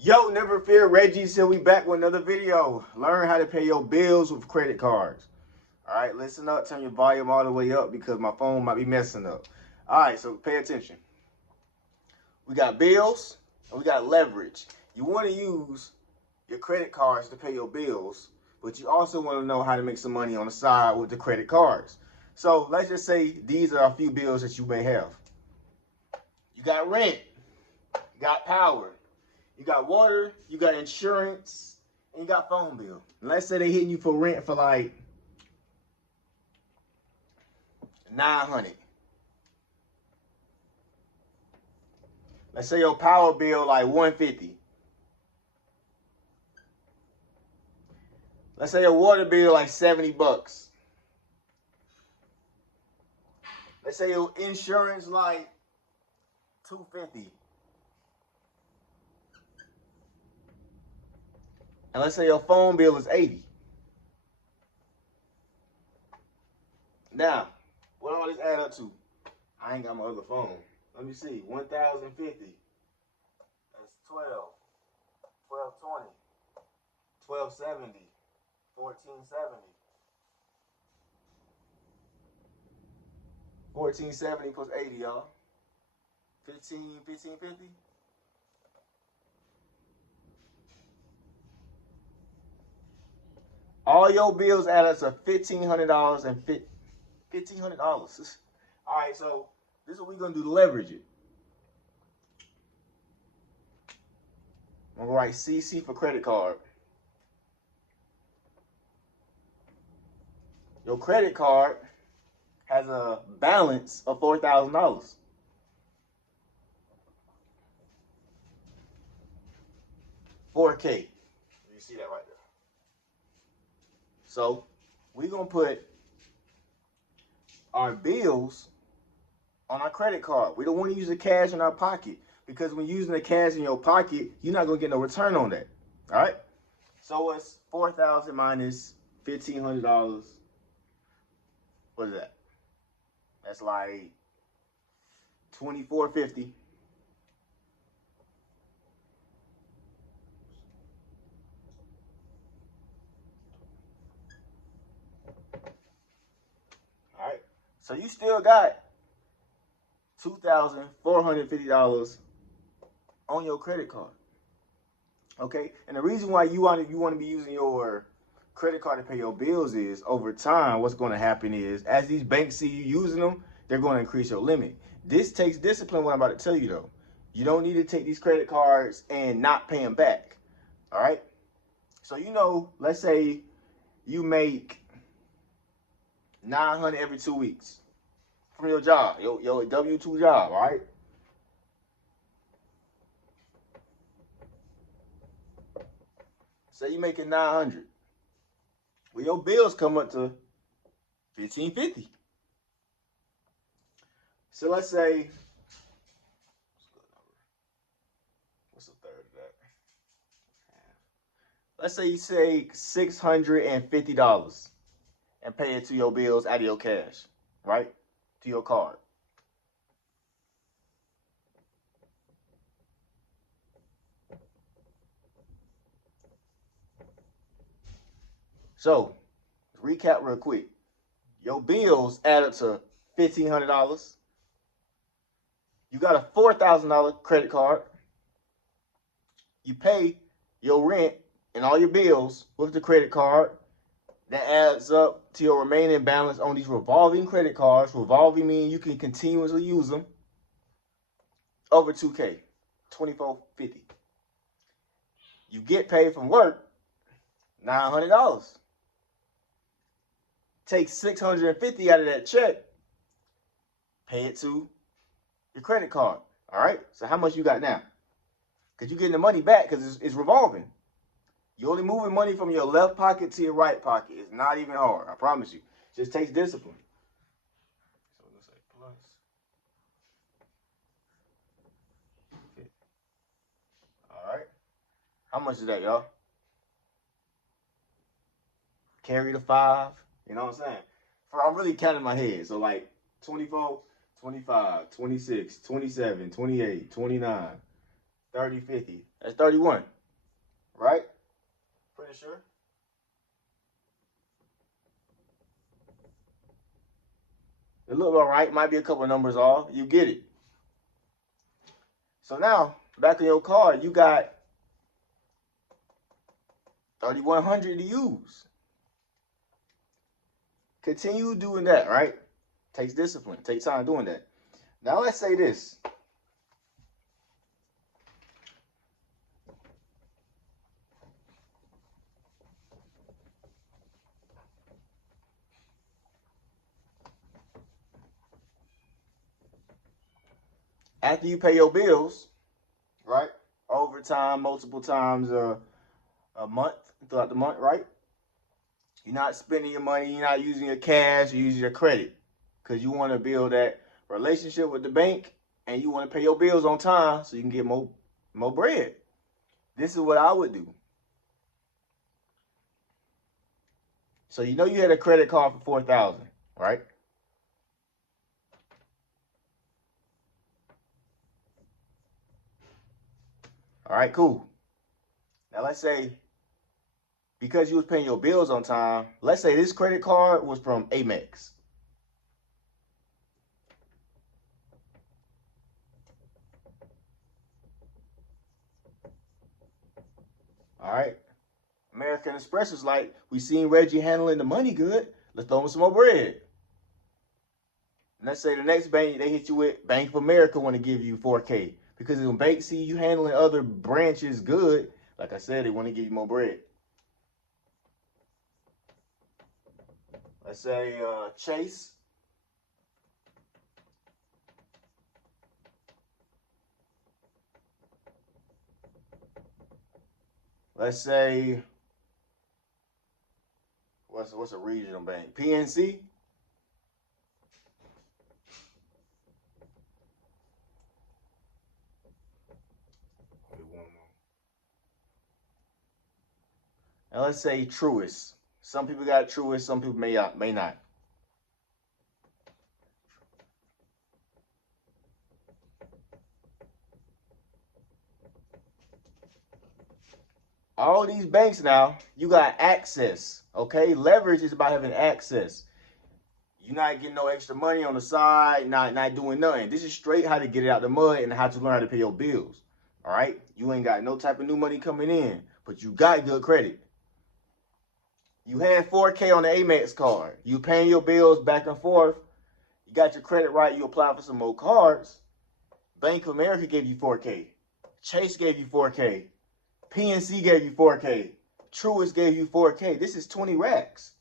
Yo, never fear, Reggie's here. We back with another video. Learn how to pay your bills with credit cards. All right, listen up. Turn your volume all the way up because my phone might be messing up. All right, so pay attention. We got bills and we got leverage. You want to use your credit cards to pay your bills, but you also want to know how to make some money on the side with the credit cards. So let's just say these are a few bills that you may have. You got rent, you got power, you got water, you got insurance, and you got phone bill. And let's say they hitting you for rent for like 900. Let's say your power bill like 150. Let's say your water bill like 70 bucks. Let's say your insurance like 250. And let's say your phone bill is 80. Now, what all this add up to? I ain't got my other phone. Let me see. 1,050. That's 12. 1,220. 1,270. 1,470. 1,470 plus 80, y'all. 1,550. All your bills add up to $1,500 and $1,500. All right, so this is what we're gonna do to leverage it. I'm gonna write CC for credit card. Your credit card has a balance of $4,000. $4K. You see that right there. So we're gonna put our bills on our credit card. We don't want to use the cash in our pocket because when using the cash in your pocket, you're not gonna get no return on that. All right. So it's 4,000 minus $1,500. What is that? That's like 2,450. All right. So you still got $2,450 on your credit card. Okay. And the reason why you want to be using your credit card to pay your bills is over time, what's going to happen is as these banks see you using them, they're going to increase your limit. This takes discipline, what I'm about to tell you though. You don't need to take these credit cards and not pay them back. All right. So, let's say you make 900 every 2 weeks from your job, your W-2 job, all right? Say you're making 900. Well, your bills come up to 1,550. So let's say, what's the third of that? Let's say you save $650 and pay it to your bills out of your cash, right? To your card. So, recap real quick. Your bills add up to $1,500. You got a $4,000 credit card. You pay your rent and all your bills with the credit card. That adds up to your remaining balance on these revolving credit cards. Revolving means you can continuously use them. Over 2K, $2,450. You get paid from work, $900. Take $650 out of that check, pay it to your credit card. All right. So how much you got now? Because you're getting the money back because it's revolving. You're only moving money from your left pocket to your right pocket. It's not even hard. I promise you. It just takes discipline. So let's say plus. Okay. All right. How much is that, y'all? Carry the 5. You know what I'm saying? I'm really counting my head. So like 24, 25, 26, 27, 28, 29, 30, 50. That's 31, right? Pretty sure. It look all right. Might be a couple numbers off. You get it. So now, back on your card, you got 3,100 to use. Continue doing that, right? Takes discipline. Takes time doing that. Now let's say this. After you pay your bills, right? Overtime, multiple times a month, throughout the month, right? You're not spending your money, you're not using your cash, you're using your credit. Because you want to build that relationship with the bank and you want to pay your bills on time so you can get more bread. This is what I would do. So you know you had a credit card for 4,000, right? All right, cool. Now let's say because you was paying your bills on time, let's say this credit card was from Amex. All right. American Express was like, we seen Reggie handling the money good. Let's throw him some more bread. And let's say the next bank, they hit you with Bank of America want to give you 4K. Because when banks see you handling other branches good, like I said, they want to give you more bread. Let's say Chase. Let's say, what's a regional bank? PNC. And let's say Truist. Some people got Truist, some people may not. All these banks now, you got access, okay? Leverage is about having access. You're not getting no extra money on the side, not doing nothing. This is straight how to get it out the mud and how to learn how to pay your bills, all right? You ain't got no type of new money coming in, but you got good credit. You had 4K on the Amex card. You paying your bills back and forth. You got your credit right. You apply for some more cards. Bank of America gave you 4K. Chase gave you 4K. PNC gave you 4K. Truist gave you 4K. This is 20 racks.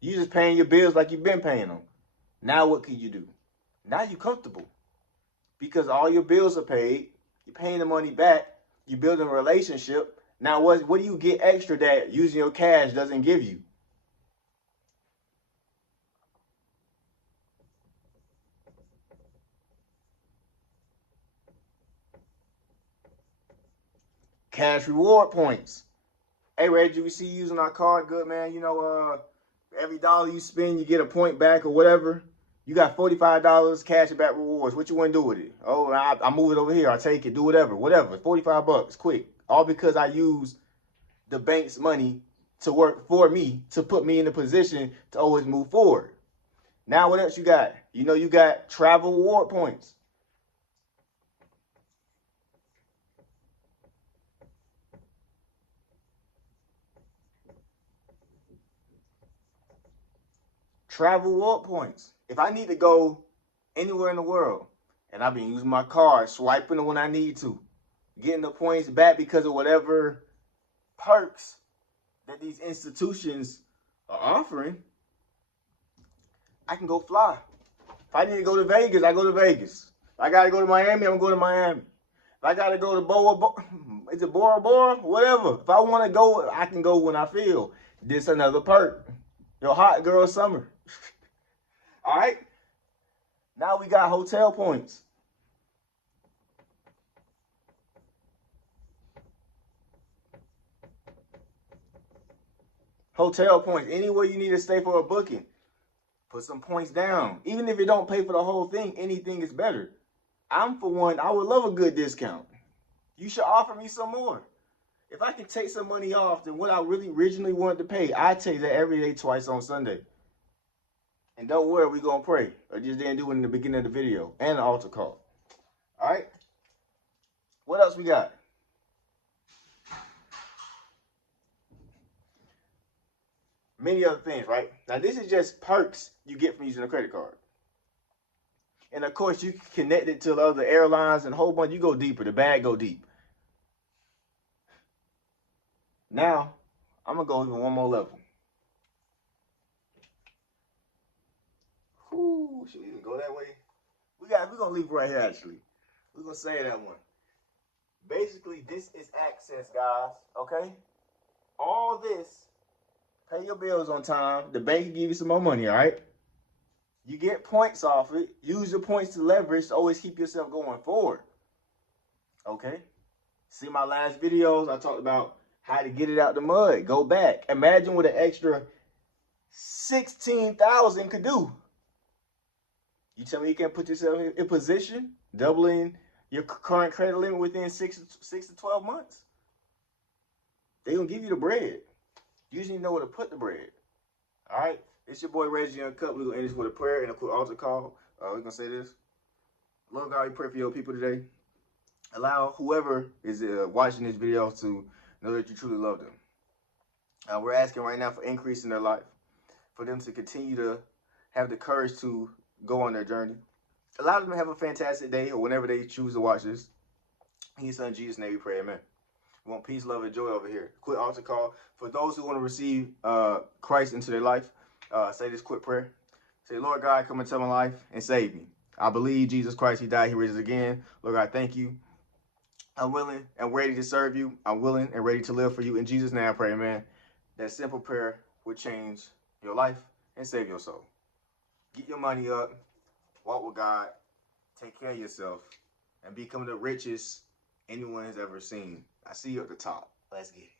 You just paying your bills like you've been paying them. Now what can you do? Now you're comfortable because all your bills are paid. You're paying the money back. You're building a relationship. Now what do you get extra that using your cash doesn't give you? Cash reward points. Hey Reggie, we see you using our card. Good man. You know, every dollar you spend, you get a point back or whatever. You got $45 cash back rewards. What you want to do with it? Oh, I move it over here. I take it. Do whatever. 45 bucks, quick. All because I use the bank's money to work for me to put me in a position to always move forward. Now, what else you got? You know, you got travel reward points. Travel reward points. If I need to go anywhere in the world and I've been using my card, swiping it when I need to, getting the points back because of whatever perks that these institutions are offering, I can go fly. If I need to go to Vegas, I go to Vegas. If I got to go to Miami, I'm going to Miami. If I got to go to is it Bora Bora? Whatever. If I want to go, I can go when I feel. This another perk. Your hot girl summer. All right. Now we got hotel points. Hotel points. Anywhere you need to stay for a booking, put some points down. Even if it don't pay for the whole thing, anything is better. I'm for one, I would love a good discount. You should offer me some more. If I can take some money off than what I really originally wanted to pay, I take that every day, twice on Sunday. And don't worry, we gonna pray. I just didn't do it in the beginning of the video. And the altar call. Alright? What else we got? Many other things, right? Now this is just perks you get from using a credit card. And of course you can connect it to the other airlines and a whole bunch. You go deeper. The bag go deep. Now, I'm gonna go even one more level. Ooh, should we even go that way? We're gonna leave right here actually. We're gonna say that one. Basically, this is access, guys. Okay? All this, pay your bills on time. The bank can give you some more money, all right? You get points off it. Use your points to leverage to always keep yourself going forward. Okay? See my last videos, I talked about how to get it out the mud. Go back. Imagine what an extra 16,000 could do. You tell me you can't put yourself in position, doubling your current credit limit within 6 to 12 months. They're going to give you the bread. You just need to know where to put the bread. All right? It's your boy ReggieUncut. We're going to end this with a prayer and a quick altar call. We're going to say this. Lord God, we pray for your people today. Allow whoever is watching this video to know that you truly love them. We're asking right now for increase in their life, for them to continue to have the courage to go on their journey. Allow them to have a fantastic day or whenever they choose to watch this. In your son Jesus' name we pray, amen. We want peace, love, and joy over here. Quick altar call. For those who want to receive Christ into their life, say this quick prayer. Say, Lord God, come into my life and save me. I believe Jesus Christ, he died, he rose again. Lord God, thank you. I'm willing and ready to serve you. I'm willing and ready to live for you. In Jesus' name I pray, amen. That simple prayer will change your life and save your soul. Get your money up. Walk with God. Take care of yourself. And become the richest anyone has ever seen. I see you at the top. Let's get it.